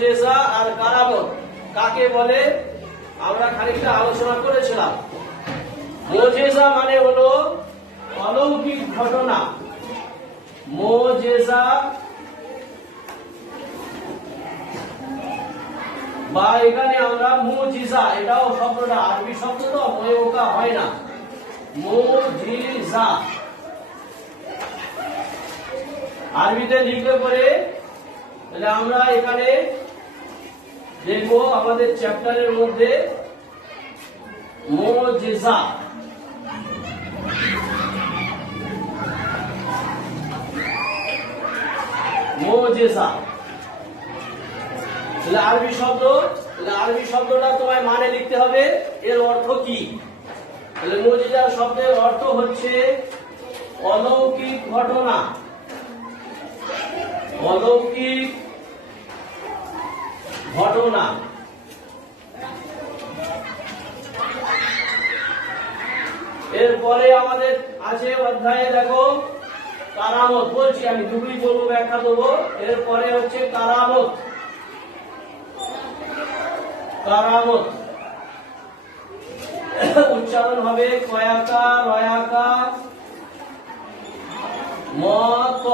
মুজেজা আর কারামত কাকে বলে আমরা খানিকটা আলোচনা করেছিলাম। মুজেজা মানে হলো অলৌকিক ঘটনা। মুজেজা বা এখানে আমরা মুজিজা, এটাও শব্দটা আরবি শব্দ তো ময়ূকা হয় না, মুজিজা আরবিতে লিখলে পরে তাহলে আমরা এখানে দেখবো আমাদের চ্যাপ্টারের মধ্যে মুজিজা মুজিজা আরবি শব্দ। আরবি শব্দটা তোমায় মানে লিখতে হবে এর অর্থ কি। তাহলে মুজিজা শব্দের অর্থ হচ্ছে অলৌকিক ঘটনা। অলৌকিক ঘটনা। এরপরে আমাদের আছে অধ্যায়ে দেখো কারামত। বলছি আমি দুটোই বলবো, ব্যাখ্যা দেবো। এরপরে হচ্ছে কারামত। কারামত উচ্চারণ হবে কয়াকা রয়াকা ম ক।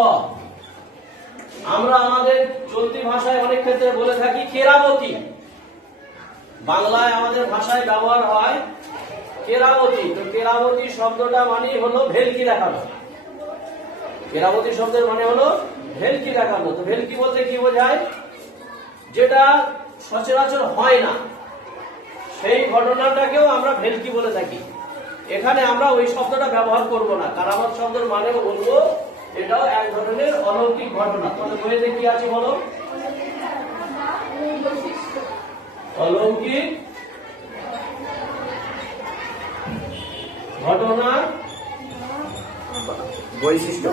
আমরা আমাদের চলতি ভাষায় অনেক ক্ষেত্রে বলে থাকি কেরামতি। বাংলায় আমাদের ভাষায় ব্যবহার হয় কেরামতি। তো কেরামতি শব্দটা মানে হলো ভেলকি দেখানো। কেরামতি শব্দের মানে হলো ভেলকি দেখানো। তো ভেলকি বলতে কি বোঝায়? যেটা সচরাচর হয় না সেই ঘটনাটাকেও আমরা ভেলকি বলে থাকি। এখানে আমরা ওই শব্দটা ব্যবহার করব না। কারামত শব্দের মানে বলবো এটাও এক ধরনের অলৌকিক ঘটনা। তোমাদের বইতে কি আছে বলো? অলৌকিক ঘটনা বৈশিষ্ট্য।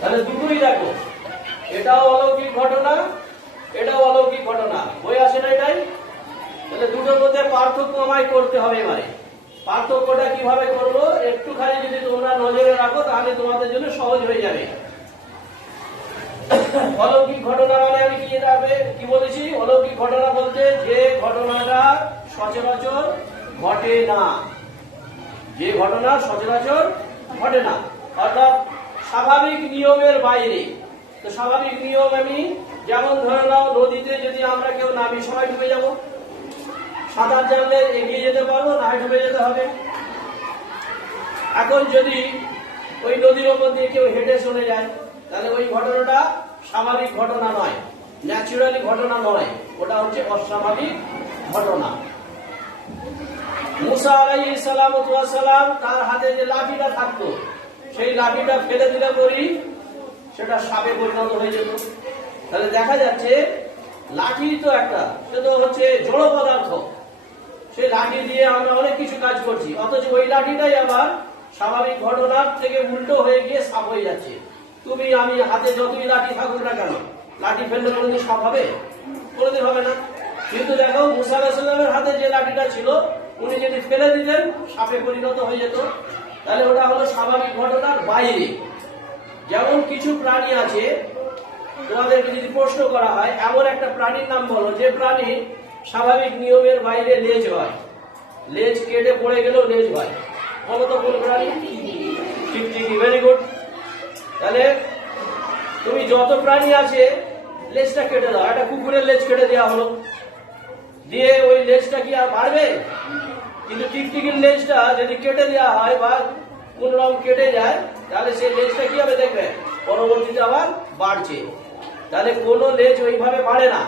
তাহলে দুটোই দেখো, এটাও অলৌকিক ঘটনা, এটাও অলৌকিক ঘটনা। বই আসে না এটাই। তাহলে দুটোর মধ্যে পার্থক্য আমায় করতে হবে। এবারে পার্থক্যটা কিভাবে করব একটুখানি যদি তোমরা নজরে রাখো তাহলে তোমাদের জন্য সহজ হয়ে যাবে। অলৌকিক ঘটনা মানে আমি কি বলেছি? অলৌকিক ঘটনা বলতে যে ঘটনাটা সচরাচর ঘটে না। যে ঘটনা সচরাচর ঘটে না, অর্থাৎ স্বাভাবিক নিয়মের বাইরে। তো স্বাভাবিক নিয়ম আমি যেমন ধরে নাও, নদীতে যদি আমরা কেউ নামি সবাই ডুবে যাব। সাঁতার জানলে এগিয়ে যেতে পারবো, না ডুবে যেতে হবে। এখন যদি ওই নদীর ওপর দিয়ে কেউ হেঁটে চলে যায় তাহলে ওই ঘটনাটা স্বাভাবিক ঘটনা নয়, ন্যাচুরালি ঘটনা নয়, ওটা হচ্ছে অস্বাভাবিক ঘটনা। মুসা আলাইহিস সালাম তার হাতে যে লাঠিটা থাকতো সেই লাঠিটা ফেলে দিলে পরই সেটা সাপে পরিণত হয়ে যেত। তাহলে দেখা যাচ্ছে লাঠি তো একটা, সেটা হচ্ছে জড় পদার্থ। সেই লাঠি দিয়ে আমরা অনেক কিছু কাজ করছি, অথচ ওই লাঠিটাই আবার স্বাভাবিক ঘটনার থেকে উল্টো হয়ে গিয়ে সাপ হয়ে যাচ্ছে। তুমি আমি হাতে যতই লাঠি থাকুক না কেন, লাঠি ফেললে কোনোদিন সাপ হবে? কোনোদিন হবে না। কিন্তু দেখো মুসা আলাইহিস সালামের হাতে যে লাঠিটা ছিল উনি যদি ফেলে দিতেন সাপে পরিণত হয়ে যেত। তাহলে ওটা হলো স্বাভাবিক ঘটনার বাইরে। যেমন কিছু প্রাণী আছে, তোমাদেরকে যদি প্রশ্ন করা হয় এমন একটা প্রাণীর নাম বলো যে প্রাণী স্বাভাবিক নিয়মের বাইরে লেজ হয়, লেজ কেটে পড়ে গেলেও লেজ হয়, বলো তো কোন প্রাণী? টিকটিকি। Very good. তাহলে তুমি যত প্রাণী আছে লেজটা কেটে দাও। একটা কুকুরের লেজ কেটে দেওয়া হলো, দিয়ে ওই লেজটা কি আর বাড়বে? কিন্তু টিকটিকির লেজটা যদি কেটে দেওয়া হয় বা কোন রং কেটে যায় তাহলে সেই লেজটা কি হবে দেখবে পরবর্তীতে আবার বাড়ছে। তাহলে কোনো লেজ ওইভাবে বাড়ে না,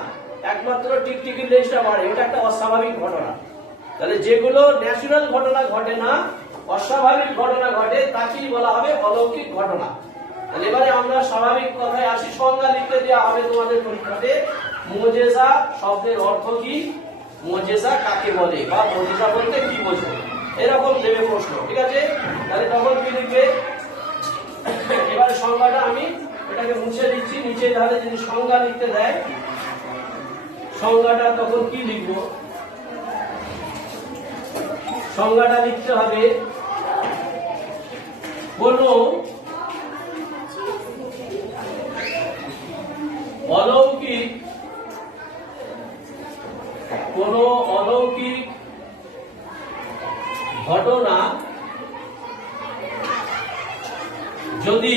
একমাত্র টিকটিকির লেজটা বাড়ে। ওটা একটা অস্বাভাবিক ঘটনা। তাহলে যেগুলো ন্যাচুরাল ঘটনা ঘটে না, অস্বাভাবিক ঘটনা ঘটে, তাকেই বলা হবে অলৌকিক ঘটনা। তাহলে এবারে আমরা স্বাভাবিক কথায় আসি। সংজ্ঞা লিখতে দেওয়া হবে তোমাদের পরীক্ষাতে। মুজেজা শব্দের অর্থ কি, মুজেজা কাকে বলে, বা মুজেজা বলতে কি বোঝো, এরকম দেবে প্রশ্ন। ঠিক আছে? তাহলে তখন কি লিখবে? এবারে সংজ্ঞাটা আমি এটাকে মুছে দিচ্ছি। নিচে তাহলে যদি সংজ্ঞা লিখতে দেয়, সংজ্ঞাটা তখন কি লিখবো? সংজ্ঞাটা লিখতে হবে কোনো অলৌকিক যদি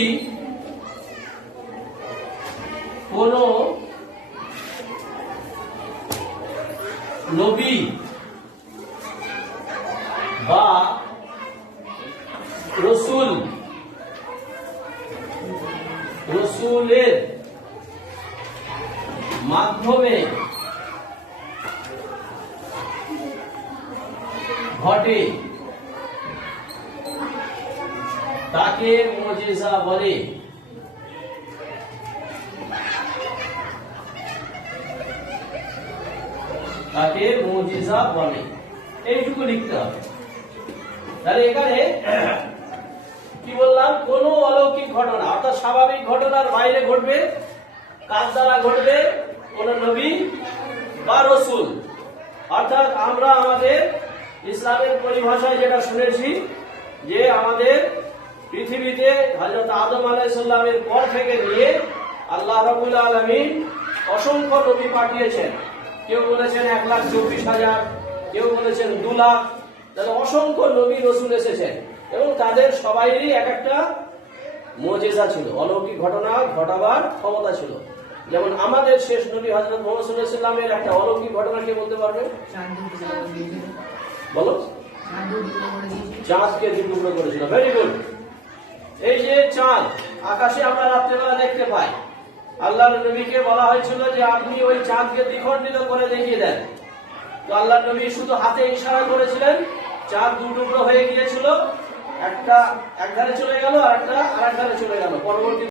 কোনো নবী বা রসুলের মাধ্যমে ঘটে তাকে মুজিজা বলে। তাকে মুজিজা বলে, এইটুকু লিখতে হবে। তাহলে এখানে কি বললাম, কোন অলৌকিক ঘটনা অর্থাৎ স্বাভাবিক ঘটনার বাইরে ঘটবে, কার দ্বারা ঘটবে, কোন নবী বা রসুল। অর্থাৎ আমরা আমাদের ইসলামের পরিভাষায় যেটা শুনেছি যে আমাদের পৃথিবীতে হযরত আদম আলাইহিস সালামের পর থেকে নিয়ে আল্লাহ রাব্বুল আলামিন অসংখ্য নবী পাঠিয়েছেন। কেউ বলেছেন 1,24,000, কেউ বলেছেন 2 লাখ। তাহলে অসংখ্য নবী রসুল এসেছেন এবং তাদের সবাইরই এক একটা মুজিজা ছিল, অলৌকিক ঘটনা ঘটাবার ক্ষমতা ছিল। যেমন আমাদের শেষ নবী হযরত মুহাম্মদ সাল্লাল্লাহু আলাইহি ওয়াসাল্লামের একটা অলৌকিক ঘটনা কে বলতে পারবে? বলো। চাঁদকে টুকরো করেছিল। Very good. এই যে চাঁদ আকাশে আমরা রাত্রেবেলা দেখতে পাই, আল্লাহর নবীকে বলা হয়েছিল যে আপনি ওই চাঁদকে দ্বিখণ্ডিত করে দেখিয়ে দেন। তো আল্লাহর নবী শুধু হাতে ইশারা করেছিলেন, চাঁদ 2 টুকরো হয়ে গিয়েছিল, একটা এক ধারে চলে গেল আর একটা আরেক ধারে চলে গেল। পরবর্তী